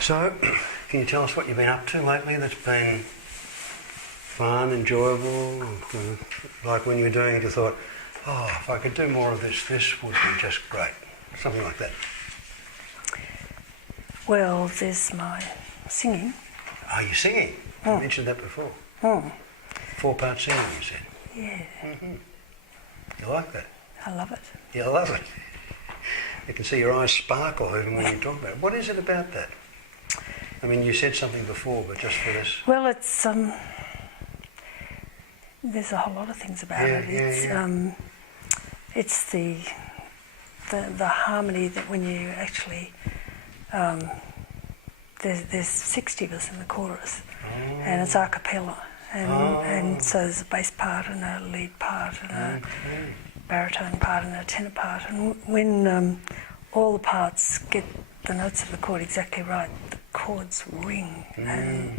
So, can you tell us what you've been up to lately that's been fun, enjoyable? Like when you were doing it, you thought, oh, if I could do more of this, this would be just great. Something like that. Well, there's my singing. Are you singing? You mentioned that before. 4-part singing, you said. Yeah. You like that? I love it. You love it. You can see your eyes sparkle even when you talk about it. What is it about that? I mean, you said something before, but just for this. Well, it's there's a whole lot of things about it. It's the harmony that when you actually there's 60 of us in the chorus, and it's a cappella, and so there's a bass part and a lead part and a baritone part and a tenor part, and when all the parts get the notes of the chord exactly right, the chords ring, and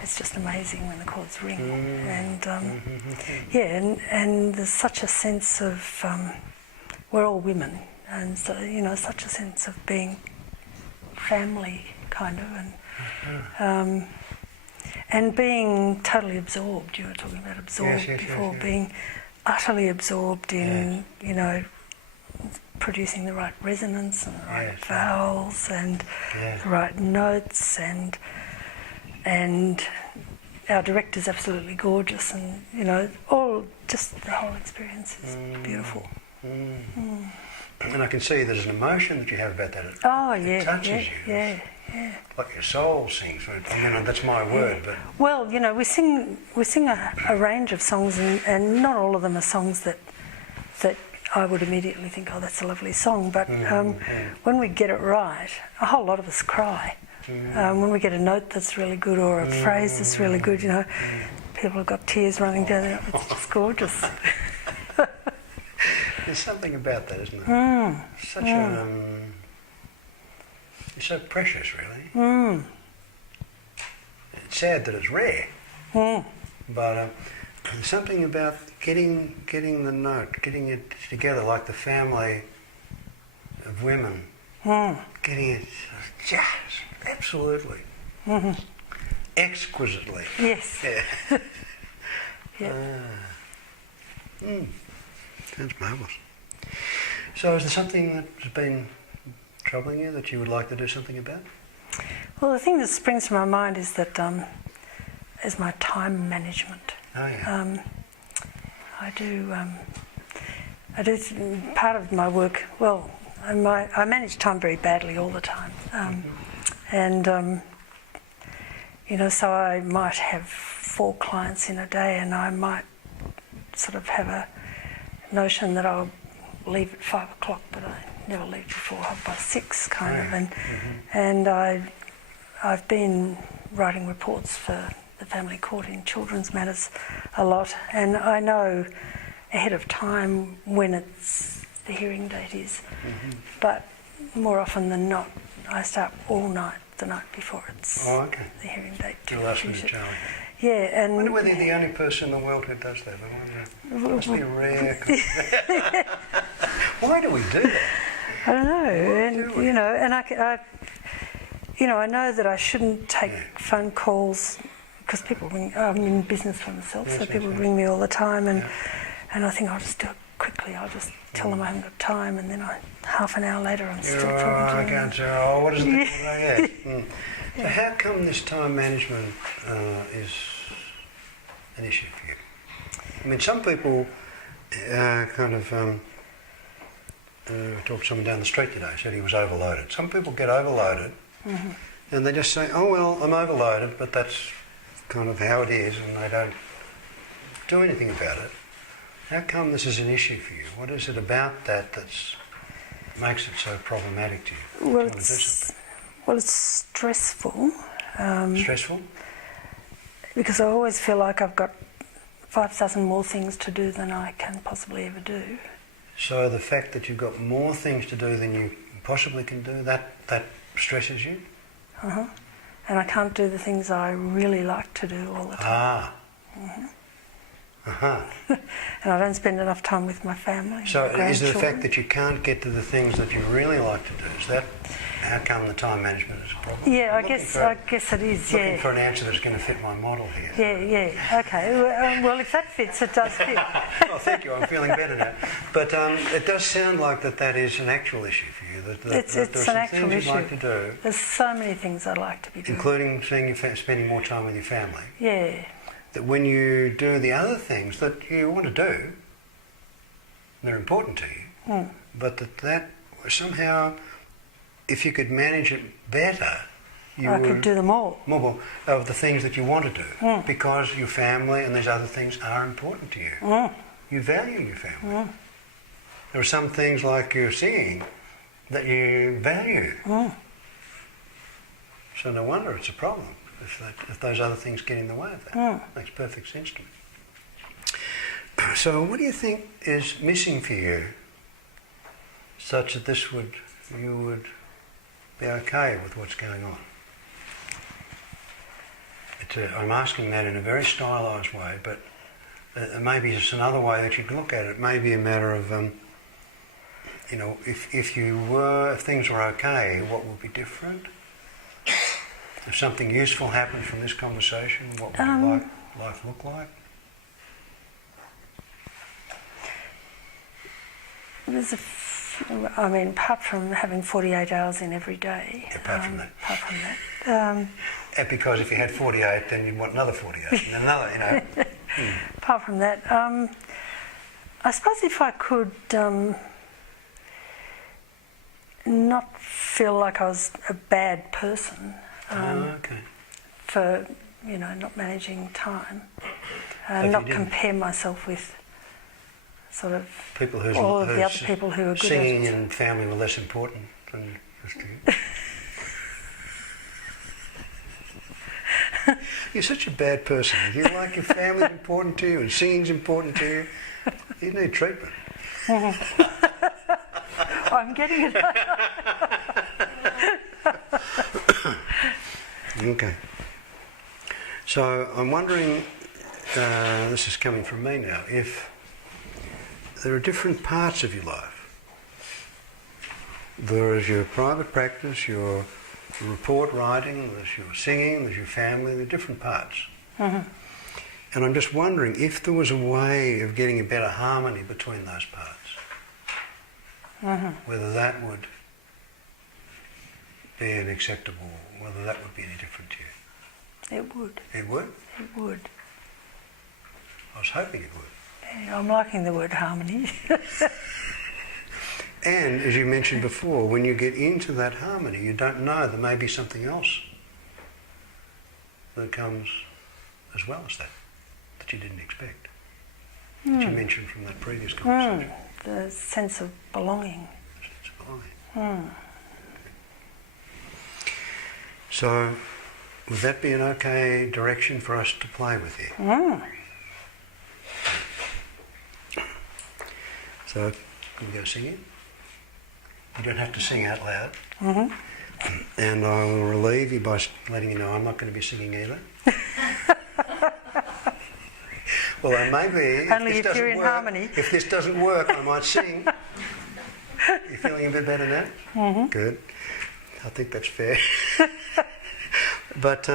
it's just amazing when the chords ring, and and there's such a sense of we're all women, and so such a sense of being family kind of, and being totally absorbed. You were talking about absorbed before, being utterly absorbed in producing the right resonance and the right vowels and the right notes, and our director's absolutely gorgeous, and all just the whole experience is beautiful. And I can see there's an emotion that you have about that. It touches you. Yeah. Like your soul sings. I mean, that's my word, but well, we sing a range of songs, and not all of them are songs that I would immediately think, oh, that's a lovely song. But when we get it right, a whole lot of us cry. When we get a note that's really good or a phrase that's really good, people have got tears running down there. It's just gorgeous. There's something about that, isn't there? Such a it's so precious, really. It's sad that it's rare, but there's something about getting the note, getting it together like the family of women, getting it just absolutely, exquisitely. Yes. Yeah. Sounds marvellous. So is there something that's been troubling you that you would like to do something about? Well, the thing that springs to my mind is that is my time management. Oh yeah. I do part of my work. Well, I manage time very badly all the time, and so I might have 4 clients in a day, and I might sort of have a notion that I'll leave at 5 o'clock, but I never leave before 6:30 kind of, and I've been writing reports for the family court in children's matters a lot, and I know ahead of time when the hearing date is, but more often than not I start all night the night before it's the hearing date. Last minute challenge. Yeah, and I wonder whether you're the only person in the world who does that. I wonder. It must be rare. Why do we do that? I don't know, and I know that I shouldn't take phone calls because people ring. I'm in business for myself, so people ring me all the time, and I think I'll just do it quickly. I'll just tell them I haven't got time, and then half an hour later I'm still talking to them. What is it? So how come this time management is an issue for you? I mean, some people talked to someone down the street today, said he was overloaded. Some people get overloaded and they just say, oh well, I'm overloaded, but that's kind of how it is, and they don't do anything about it. How come this is an issue for you? What is it about that makes it so problematic to you? Well, it's stressful. Stressful? Because I always feel like I've got 5,000 more things to do than I can possibly ever do. So the fact that you've got more things to do than you possibly can do, that stresses you? And I can't do the things I really like to do all the time. Uh-huh. And I don't spend enough time with my family. So my is it the fact grandchildren. that you can't get to the things that you really like to do? Is that how come the time management is a problem? Yeah, I'm I guess it is. looking Yeah. for an answer that's going to fit my model here. Yeah. Okay. Well, if that fits, it does fit. Oh, thank you. I'm feeling better now. But it does sound like that is an actual issue for you. That It's there are an some actual things issue. you'd like to do, There's so many things I like to be doing. including spending more time with your family. Yeah. That when you do the other things that you want to do, they're important to you, but that somehow, if you could manage it better, you I would could do them all. more of the things that you want to do, because your family and these other things are important to you. You value your family. There are some things like your singing that you value. So no wonder it's a problem if those other things get in the way of that. Makes perfect sense to me. So what do you think is missing for you such that you would be okay with what's going on? I'm asking that in a very stylised way, but maybe it's another way that you can look at it. It may be a matter of, if things were okay, what would be different? If something useful happened from this conversation, what would life look like? Apart from having 48 hours in every day. Apart from that. And because if you had 48, then you'd want another 48, and another, apart from that, I suppose if I could not feel like I was a bad person for not managing time, not compare myself with sort of people all of the other people who are good singing at it. and family were less important than just you. You're such a bad person. If you like your family's important to you and singing's important to you, you need treatment. I'm getting it. Okay. So I'm wondering, this is coming from me now, if there are different parts of your life. There is your private practice, your report writing, there's your singing, there's your family, there are different parts. And I'm just wondering if there was a way of getting a better harmony between those parts. Whether that would be an acceptable, whether that would be any different to you. It would. It would? It would. I was hoping it would. Yeah, I'm liking the word harmony. And, as you mentioned before, when you get into that harmony, you don't know there may be something else that comes as well as that you didn't expect, that you mentioned from that previous conversation. The sense of belonging. Sense of belonging. So, would that be an okay direction for us to play with here? So, can we go singing? You don't have to sing out loud. And I will relieve you by letting you know I'm not going to be singing either. Well, maybe Only if you're in harmony. If this doesn't work, I might sing. You feeling a bit better now? Good. I think that's fair. But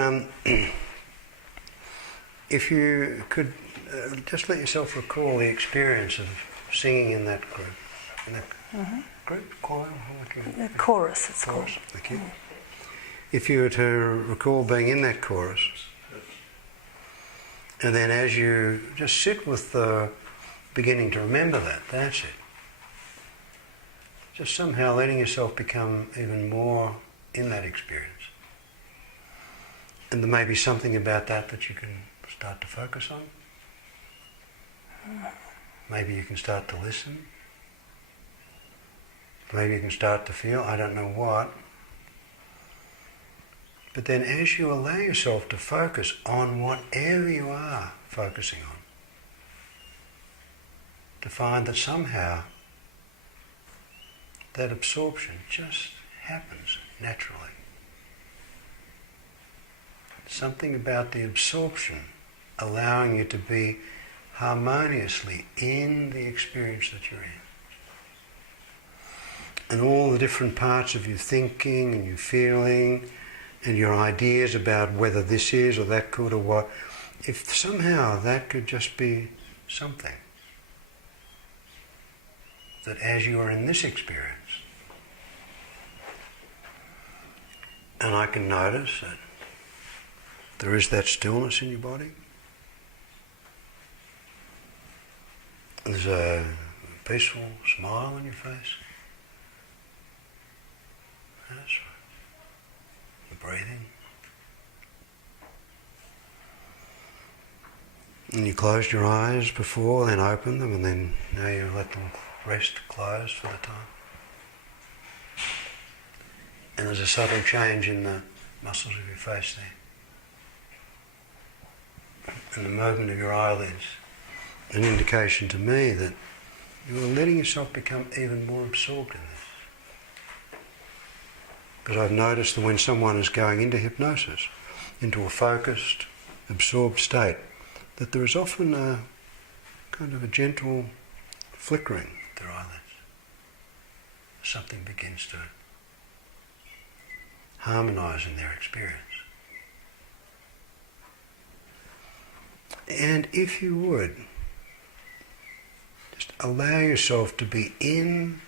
if you could just let yourself recall the experience of singing in that group. In that group? Choir? The chorus, it's called. Thank you. If you were to recall being in that chorus, and then as you just sit with the beginning to remember that's it. Just somehow letting yourself become even more in that experience. And there may be something about that you can start to focus on. Maybe you can start to listen. Maybe you can start to feel, I don't know what. But then as you allow yourself to focus on whatever you are focusing on, to find that somehow that absorption just happens naturally. Something about the absorption allowing you to be harmoniously in the experience that you're in. And all the different parts of your thinking and your feeling and your ideas about whether this is or that could or what, if somehow that could just be something that as you are in this experience, and I can notice that there is that stillness in your body, there's a peaceful smile on your face, that's right. The breathing. And you closed your eyes before, then opened them, and then now you let them rest closed for the time. And there's a subtle change in the muscles of your face there. And the movement of your eyelids, an indication to me that you are letting yourself become even more absorbed in this. Because I've noticed that when someone is going into hypnosis, into a focused, absorbed state, that there is often a kind of a gentle flickering of their eyelids. Something begins to harmonise in their experience. And if you would, just allow yourself to be in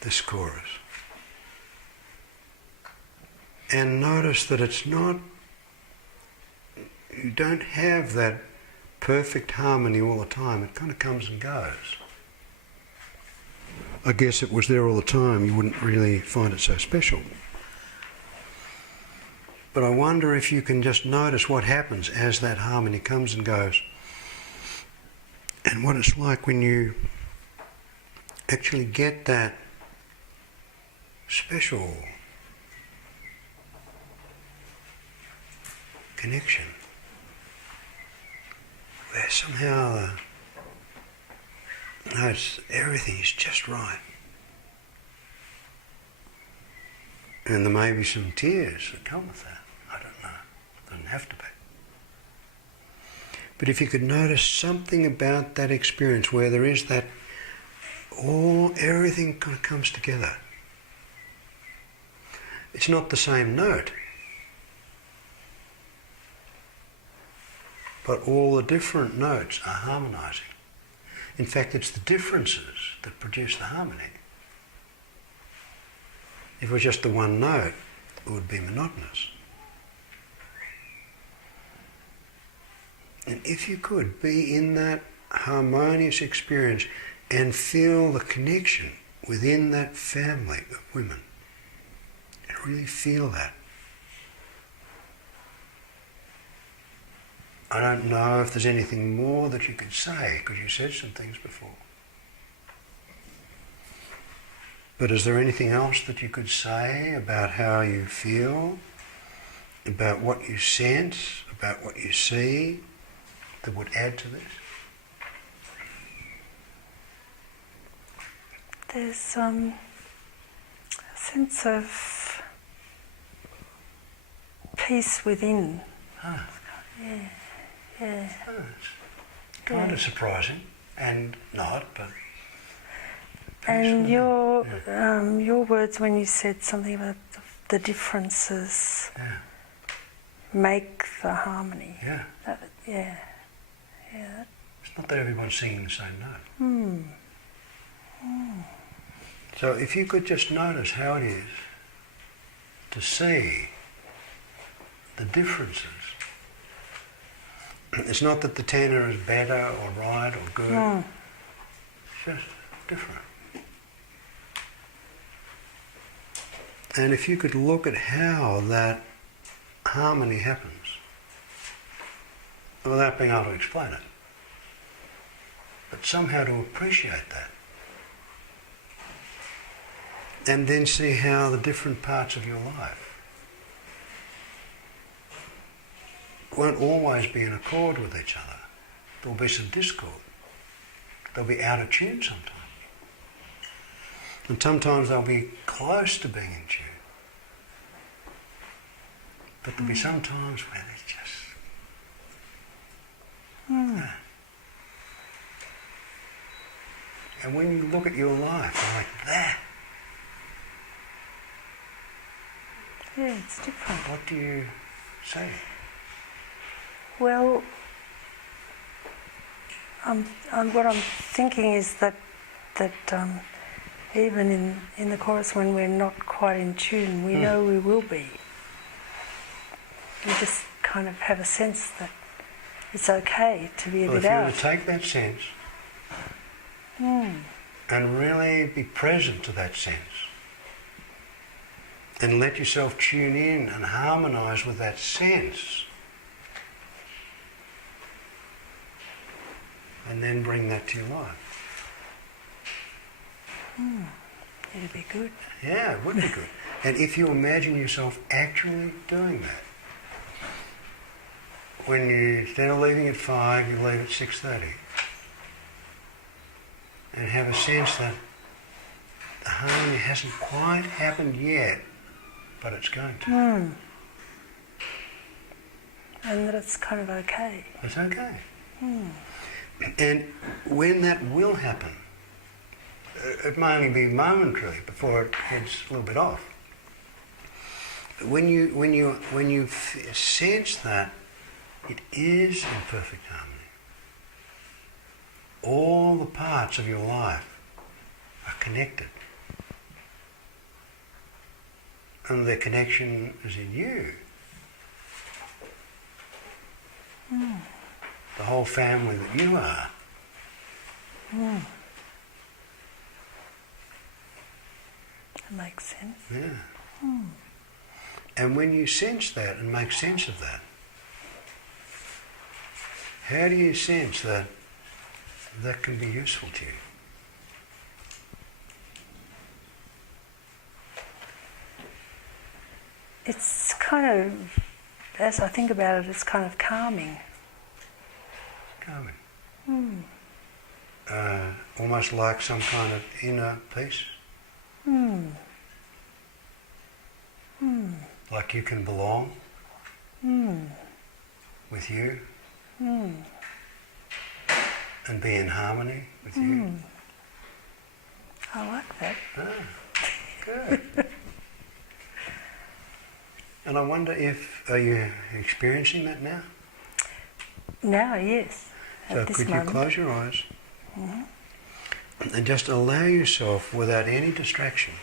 this chorus. And notice that it's not, you don't have that perfect harmony all the time. It kind of comes and goes. I guess if it was there all the time, you wouldn't really find it so special. But I wonder if you can just notice what happens as that harmony comes and goes, and what it's like when you actually get that special connection where somehow everything is just right. And there may be some tears that come with that. I don't know. It doesn't have to be. But if you could notice something about that experience where there is that, everything kind of comes together. It's not the same note, but all the different notes are harmonising. In fact, it's the differences that produce the harmony. If it was just the one note, it would be monotonous. And if you could be in that harmonious experience and feel the connection within that family of women, and really feel that. I don't know if there's anything more that you could say, because you said some things before. But is there anything else that you could say about how you feel, about what you sense, about what you see, that would add to this? There's a sense of peace within. Ah. Yeah. Oh, it's kind of surprising, and not, but... And your words when you said something about the differences make the harmony. Yeah. Yeah. It's not that everyone's singing the same note. So if you could just notice how it is to see the differences. It's not that the tenor is better or right or good. It's just different. And if you could look at how that harmony happens, without being able to explain it, but somehow to appreciate that, and then see how the different parts of your life won't always be in accord with each other. There will be some discord. They'll be out of tune sometimes. And sometimes they'll be close to being in tune. But there'll be some times where And when you look at your life like that, Yeah, it's different. what do you say? Well, what I'm thinking is that even in the chorus, when we're not quite in tune, we know we will be. We just kind of have a sense that it's okay to be a Well, bit if you were out. to take that sense and really be present to that sense and let yourself tune in and harmonise with that sense, and then bring that to your life. It'd be good. Yeah, it would be good. And if you imagine yourself actually doing that, when you, instead of leaving at 5, you leave at 6:30. And have a sense that the harmony hasn't quite happened yet, but it's going to. And that it's kind of okay. It's okay. And when that will happen, it may only be momentary before it heads a little bit off. But when you sense that it is in perfect harmony, all the parts of your life are connected, and their connection is in you. The whole family that you are. That makes sense. Yeah. And when you sense that and make sense of that, how do you sense that that can be useful to you? It's kind of, as I think about it, it's kind of calming. Calming. Almost like some kind of inner peace. Like you can belong with you and be in harmony with you. I like that. Good. And I wonder are you experiencing that now? Now, yes. So At this could moment. you close your eyes and just allow yourself, without any distraction,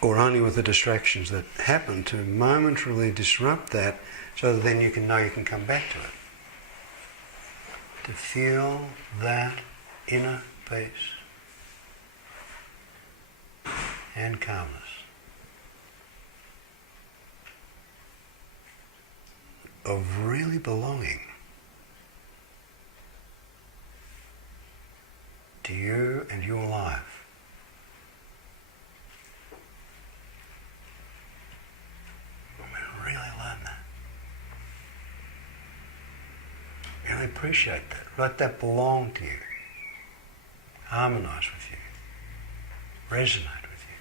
or only with the distractions that happen, to momentarily disrupt that, so that then you can know you can come back to it. To feel that inner peace and calmness. Of really belonging to you and your life. I'm going to really learn that. Really appreciate that. Let that belong to you. Harmonise with you. Resonate with you.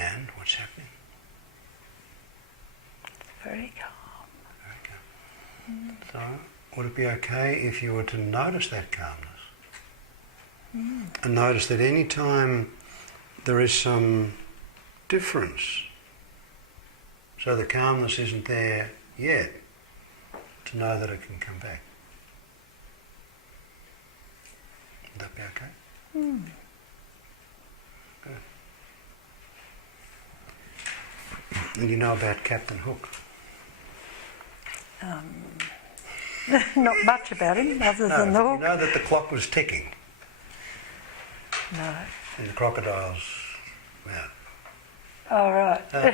And what's happening? Very calm. Very calm. So, would it be okay if you were to notice that calmness? And notice that any time there is some difference, so the calmness isn't there yet, to know that it can come back. Would that be okay? Good. And you know about Captain Hook? Not much about him, other than the You hook. know that the clock was ticking No. in the crocodile's mouth. All right. Oh,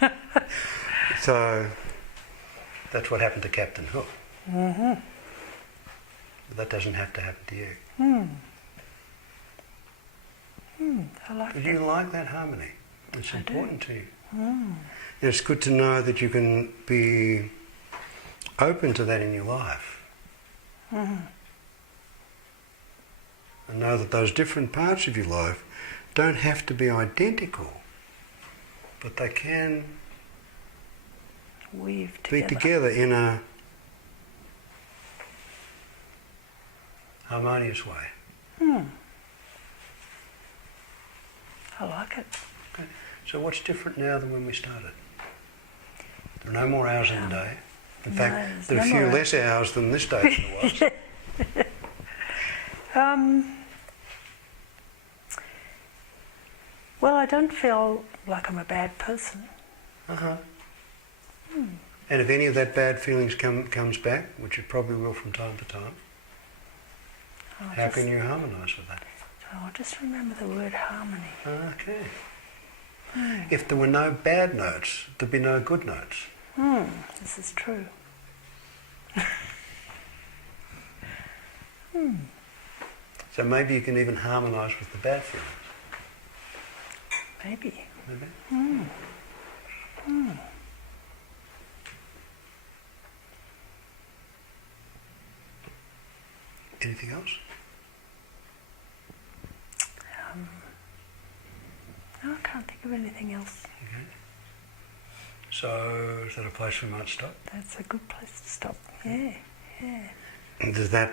right. So that's what happened to Captain Hook. But that doesn't have to happen to you. I like But that. you like that harmony. It's I do. important to you. It's good to know that you can be open to that in your life. And know that those different parts of your life don't have to be identical, but they can Weave be together in a harmonious way. I like it. Okay. So what's different now than when we started? There are no more hours in the day. In fact, there are a few less hours than this day than there was. Well, I don't feel like I'm a bad person. And if any of that bad feelings comes back, which it probably will from time to time, how can you harmonise with that? I'll just remember the word harmony. Okay. If there were no bad notes, there'd be no good notes. This is true. So maybe you can even harmonise with the bad feelings. Maybe. Anything else? No, I can't think of anything else. Okay. So is that a place we might stop? That's a good place to stop. Yeah. And does that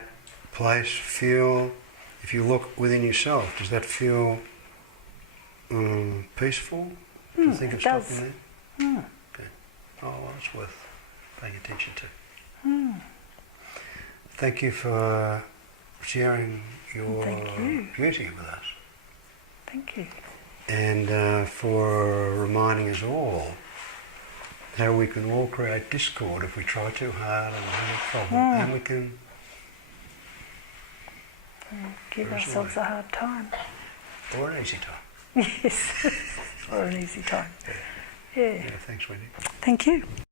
place feel, if you look within yourself, does that feel peaceful? To think of stopping there? Okay. Oh, well, it's worth paying attention to. Thank you for sharing your beauty with us. Thank you. And for reminding us all how we can all create discord if we try too hard and have a problem, and we can give ourselves a hard time. Or an easy time. Yes, or an easy time. Yeah. Thanks, Wendy. Thank you.